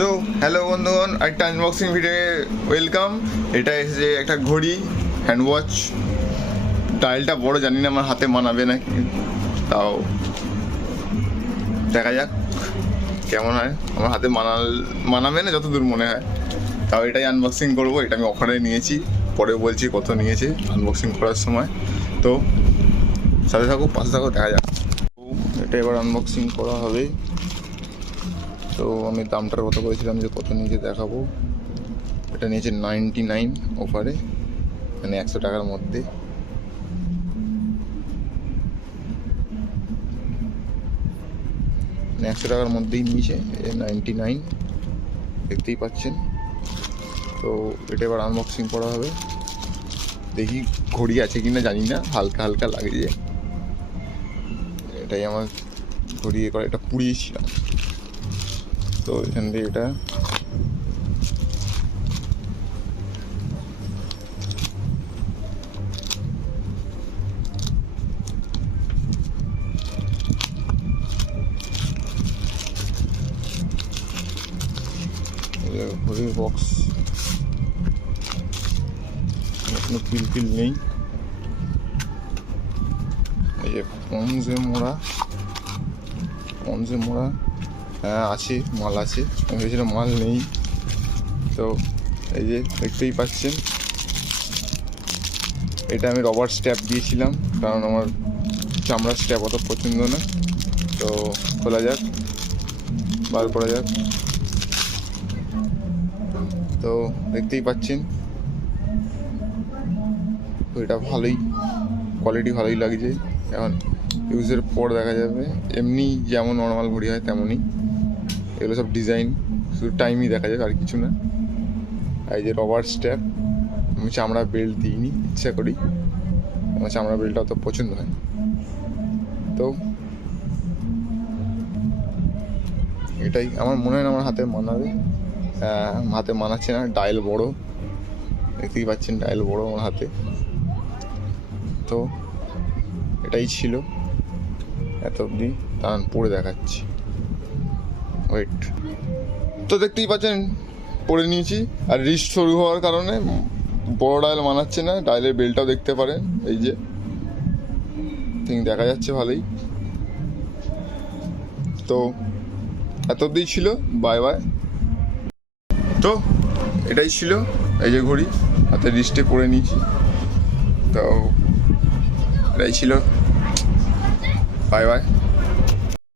তো হ্যালো বন্ধুগণ, একটা আনবক্সিং ভিডিওয়ে ওয়েলকাম। এটা এসেছে একটা ঘড়ি, হ্যান্ড ওয়াচ। ডায়ালটা বড়, জানি না আমার হাতে মানাবে নাকি, তাও দেখা যাক কেমন হয়। আমার হাতে মানাবে না যতদূর মনে হয়, তাও এটাই আনবক্সিং করবো। এটা আমি অফারে নিয়েছি, পরে বলছি কত নিয়েছে আনবক্সিং করার সময়। তো সাথে থাকো, পাশে থাকো, দেখা যাক। এটা এবার আনবক্সিং করা হবে। তো আমি দামটার কথা বলেছিলাম যে কত নিয়েছে দেখাবো। এটা নিয়েছে 99 অফারে, মানে 100 টাকার মধ্যে। মানে 100 টাকার মধ্যেই নিয়েছে, 99 দেখতেই পাচ্ছেন। তো এটা এবার আনবক্সিং করা হবে। দেখি ঘড়ি আছে কিনা জানি না, হালকা হালকা লাগে যে। এটাই আমার ঘড়ি করা, এটা পুড়িয়েছিলাম। তো এখান থেকে এটা ঘড়ির বক্স, কোনো পিল নেই। এই যে পঞ্জে মোড়া, হ্যাঁ আছে, মাল আছে। আমি ভেবেছিলাম মাল নেই। তো এই যে দেখতেই পাচ্ছেন, এটা আমি রবার স্ট্যাপ দিয়েছিলাম, কারণ আমার চামড়ার স্ট্যাপ অত পছন্দ না। তো খোলা যাক, বার করা যাক। তো দেখতেই পাচ্ছেন, তো এটা ভালোই, কোয়ালিটি ভালোই লাগছে। এখন ইউজের পর দেখা যাবে, এমনি যেমন নর্মাল ঘড়ি হয় তেমনই। এগুলো সব ডিজাইন, শুধু টাইমই দেখা যাবে, আর কিছু না। এই যে রবার স্ট্যাপ, আমি চামড়া বেল্ট দিইনি, ইচ্ছা করি, আমার চামড়া বেল্টটা অত পছন্দ হয়। তো এটাই আমার মনে হয় না আমার হাতে মানাবে। হাতে মানাচ্ছে না, ডায়াল বড়, দেখতেই পাচ্ছেন ডায়াল বড় আমার হাতে। তো এটাই ছিল এত অবধি, তার পরে দেখাচ্ছি, ওয়েট। তো দেখতেই পাচ্ছেন পরে নিয়েছি, আর রিস্ট সরু হওয়ার কারণে বড় ডায়াল মানাচ্ছে না। ডায়ালের বেলটাও দেখতে পারেন, এই যে দেখা যাচ্ছে ভালোই। তো এত অবধি ছিল, বাই বাই। তো এটাই ছিল, এই যে ঘড়ি হাতে রিস্টে পরে নিয়েছি। তো এটাই ছিল, বাই বাই।